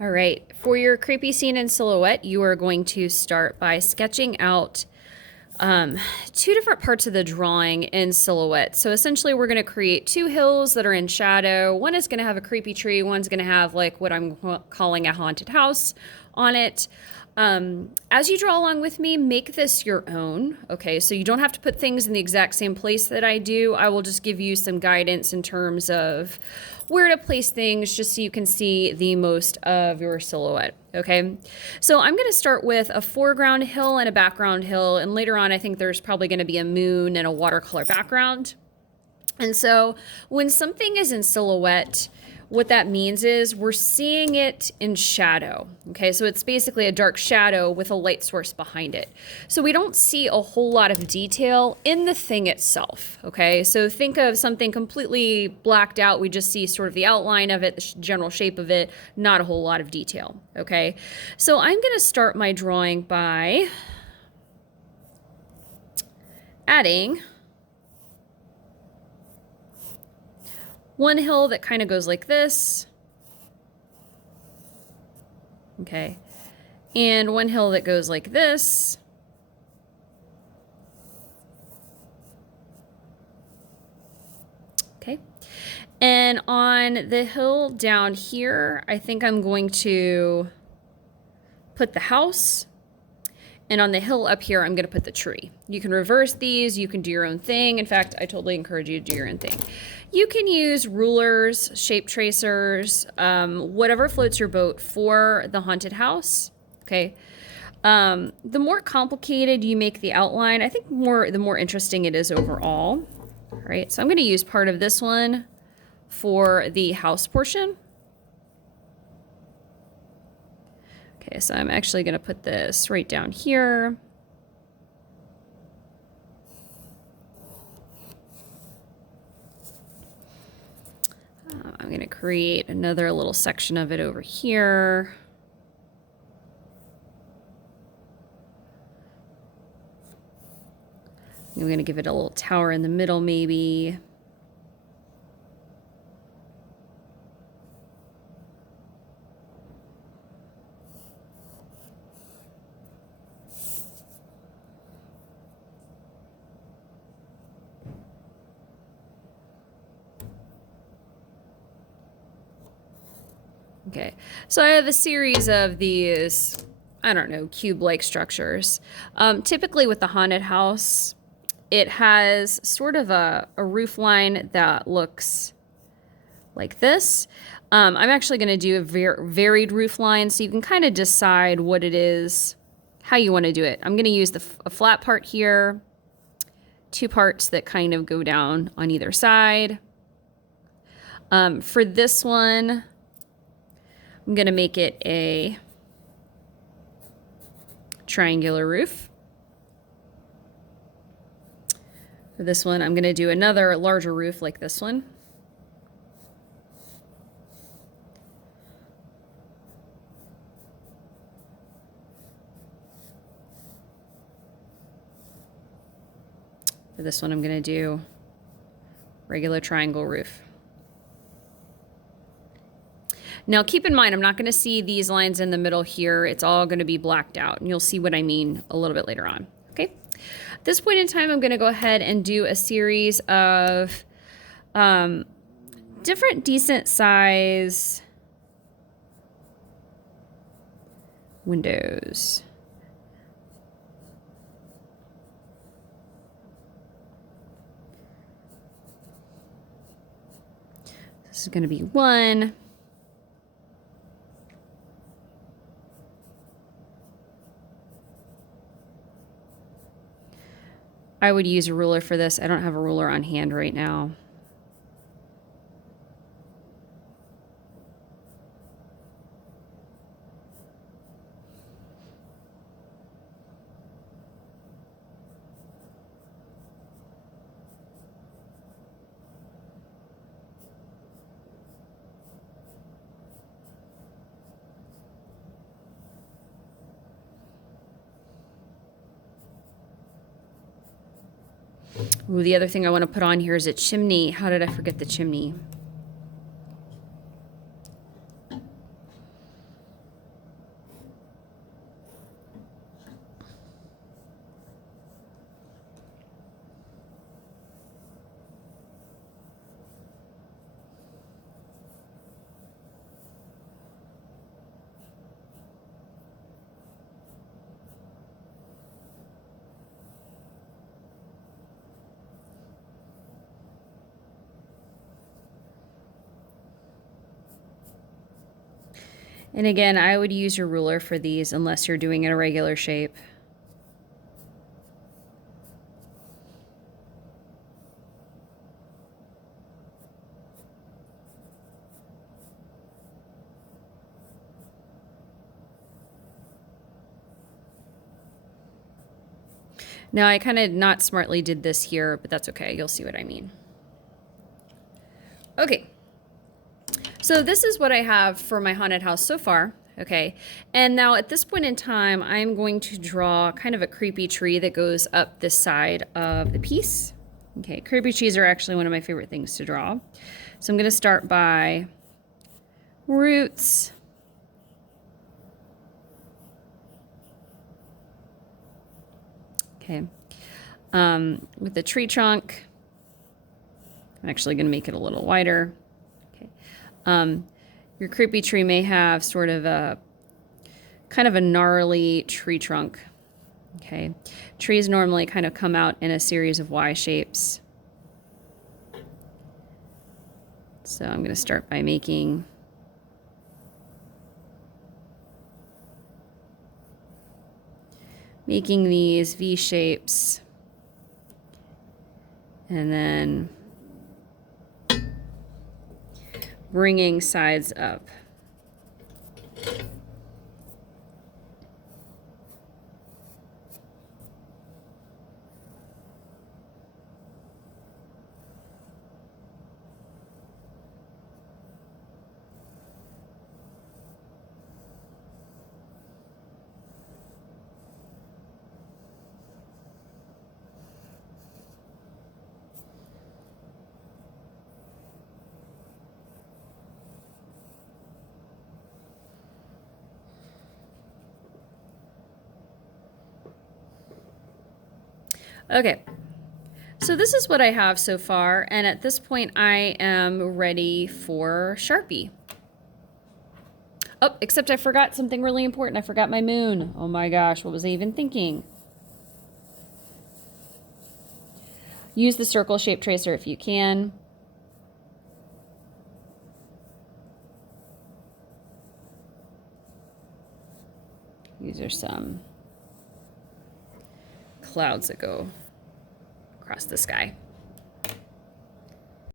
All right, for your creepy scene in silhouette, you are going to start by sketching out two different parts of the drawing in silhouette. So essentially we're going to create two hills that are in shadow. One is going to have a creepy tree. One's going to have like what I'm calling a haunted house on it. As you draw along with me, make this your own. Okay, so you don't have to put things in the exact same place that I do. I will just give you some guidance in terms of where to place things just so you can see the most of your silhouette. Okay, so I'm going to start with a foreground hill and a background hill, and later on I think there's probably going to be a moon and a watercolor background. And so when something is in silhouette, what that means is we're seeing it in shadow. Okay, so it's basically a dark shadow with a light source behind it. So we don't see a whole lot of detail in the thing itself. Okay, so think of something completely blacked out. We just see sort of the outline of it, the general shape of it, not a whole lot of detail. Okay, so I'm going to start my drawing by adding one hill that kind of goes like this. Okay. And one hill that goes like this. Okay. And on the hill down here, I think I'm going to put the house. And on the hill up here, I'm going to put the tree. You can reverse these. You can do your own thing. In fact, I totally encourage you to do your own thing. You can use rulers, shape tracers, whatever floats your boat for the haunted house. Okay. The more complicated you make the outline, I think the more interesting it is overall. All right. So I'm going to use part of this one for the house portion. Okay, so I'm actually going to put this right down here. I'm going to create another little section of it over here. I'm going to give it a little tower in the middle, maybe. Okay, so I have a series of these, I don't know, cube-like structures. Typically with the haunted house, it has sort of a roof line that looks like this. I'm actually going to do a varied roof line so you can kind of decide what it is, how you want to do it. I'm going to use a flat part here, two parts that kind of go down on either side. For this one, I'm going to make it a triangular roof. For this one, I'm going to do another larger roof like this one. For this one, I'm going to do regular triangle roof. Now keep in mind, I'm not going to see these lines in the middle here. It's all going to be blacked out, and you'll see what I mean a little bit later on. Okay. At this point in time, I'm going to go ahead and do a series of different decent size windows. This is going to be one. I would use a ruler for this. I don't have a ruler on hand right now. Ooh, the other thing I want to put on here is a chimney. How did I forget the chimney? And again, I would use your ruler for these unless you're doing a regular shape. Now, I kind of not smartly did this here, but that's okay. You'll see what I mean. Okay. So this is what I have for my haunted house so far. Okay. And now at this point in time, I'm going to draw kind of a creepy tree that goes up this side of the piece. Okay. Creepy trees are actually one of my favorite things to draw. So I'm going to start by roots. Okay. With the tree trunk, I'm actually going to make it a little wider. Okay. Your creepy tree may have sort of a kind of a gnarly tree trunk. Okay. Trees normally kind of come out in a series of Y shapes. So I'm going to start by making these V shapes, and then bringing sides up. Okay, so this is what I have so far, and at this point I am ready for Sharpie. Oh, except I forgot something really important. I forgot my moon. Oh my gosh, what was I even thinking? Use the circle shape tracer if you can. These are some clouds that go across the sky.